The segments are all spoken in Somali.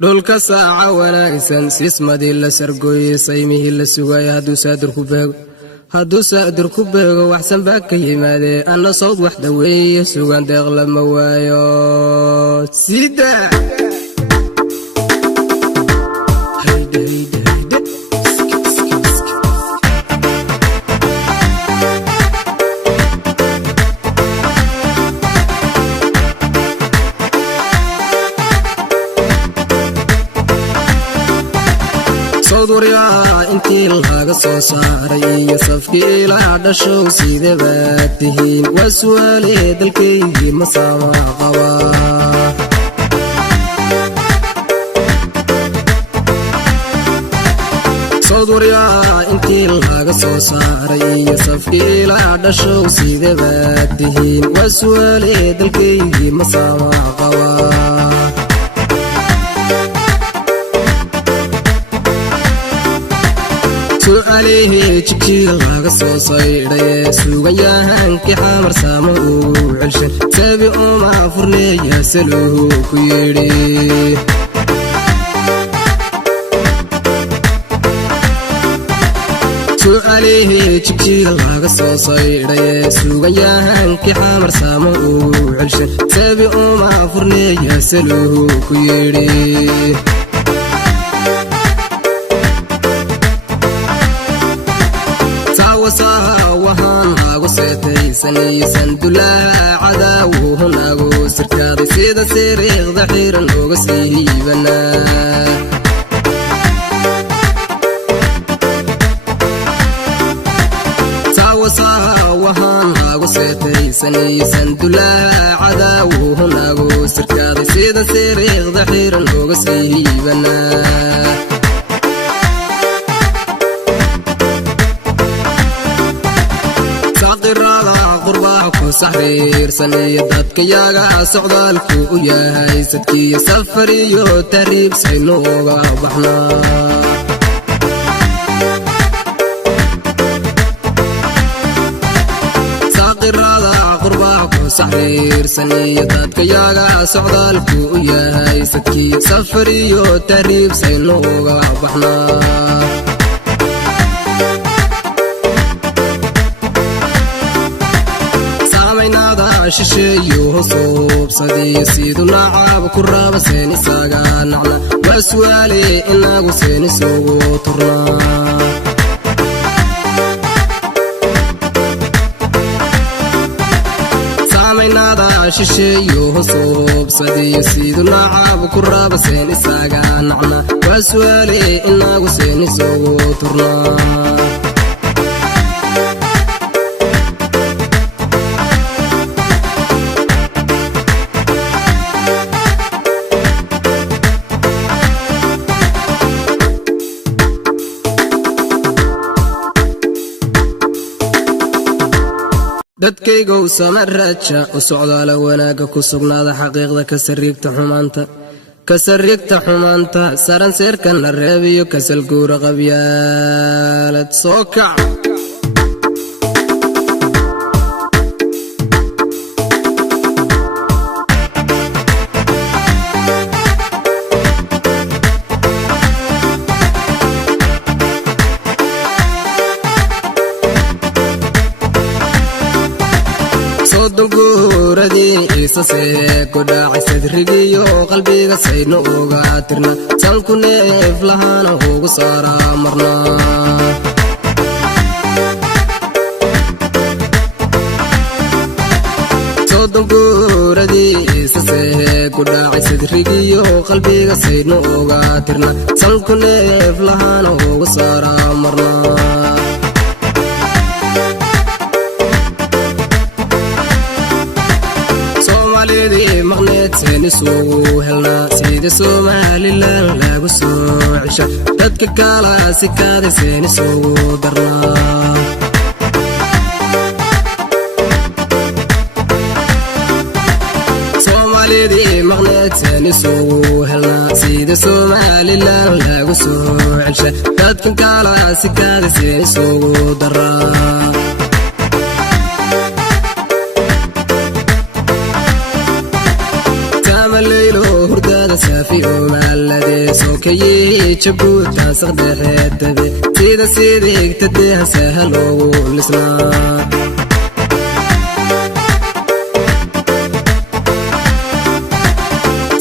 dhulka saaca wanaagsan sismadii la sargooyay saymihii la sugay hadduu saadir ku beego waxsan baa ka yimaadee anna sawd wax dhaweeye sugan deeq lama waayo sida صدوريا انتي الهاق صوصاري يصفكي لا عدشو سيدة باتهين وسوالي دلكي مساوى قوا صدوريا انتي الهاق صوصاري يصفكي لا عدشو سيدة باتهين وسوالي دلكي مساوى قوا عليه جيل laga soo sayray suugayahanki xamar saamo uu cilshay sabi uma furneeya saluhu ku yeedhi عليه جيل laga soo sayray suugayahanki xamar saamo uu cilshay sabi uma furneeya saluhu ku yeedhi وهان هاغو سيتي سنيسان دولا عداوه ناغو سركاضي سيدا سيريغ ضحيرا نوغو سيهيبنا وهان هاغو سيتي سنيسان دولا عداوه ناغو سركاضي سيدا سيريغ ضحيرا نوغو سيهيبنا سحرير سنية دادك ياغا سعودالكو وياهاي سدكي سفريو تريب سينوغا بحنا ساقر راضا قرباكو سحرير سنية دادك ياغا سعودالكو وياهاي سدكي سفريو تريب سينوغا بحنا شيشيو صوب صدي سيدو نعاب كراب سيني ساقا نعنا واسوالي إناغو سيني سوغو ترنا سامينا دا شيشيو صوب صدي سيدو نعاب كراب سيني ساقا نعنا واسوالي إناغو سيني سوغو ترنا dadkaygow samaraaja u socdaala wanaaga ku sugnaada xaqiiqda ka sariigta xumaanta saran seerkan la reebiyo kasal guura qabyaalad soo kac إيساسي كوداعي سدريجيو قلبي غسينو وغاترنا سانكو نيف لهانا هوغو سارا مرنا صودن قوردي إيساسي كوداعي سدريجيو قلبي غسينو وغاترنا سانكو نيف لهانا هوغو سارا مرنا مغنيت سيني سوغو هلنا سيدي سومالي لان لاغو سوعشا دادك كالا سكادي سيني سوغو درنا سومالي دي مغنيت سيني سوغو هلنا سيدي سومالي لان لاغو سوعشا دادك كالا سكادي سيني سوغو درنا الليل هرداد saafi umaalade sokaye jabuuta saqdheexeedabe sida sidigtadeha sahalow lisnaa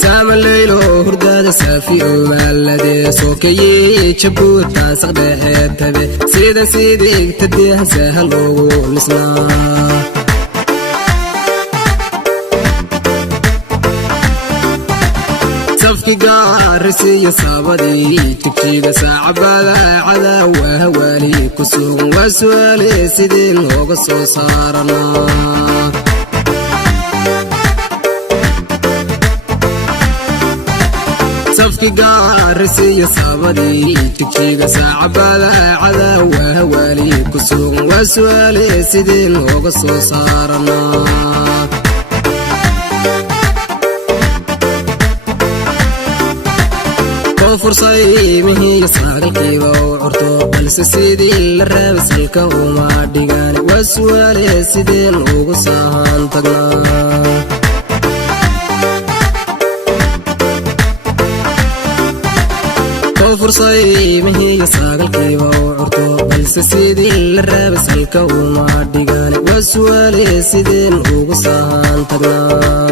samaleylo hurdada saafi umaalade sokaye jabuuta saqdheexeedabe sida sidigtadeha sahalow lisnaa gaarisiyo saabadii tigtiga saacabada cadaawa hawaali ku sugan waa su'aale sidii looga soo saaranaa safki gaarisiyo saabadii tigtiga saacabada cadaawa hawaali ku sugan waa su'aale sidii looga soo saaranaa fursay mihiga saariqiiba u curto balse sidii la raaba salka uma dhigaan waa su'aale sideen ugu saahan tagnaa fursay mihiga saariqiiba u curto balse sidii la raaba salka uma dhigaan waa su'aale sideen ugu saahan tagnaa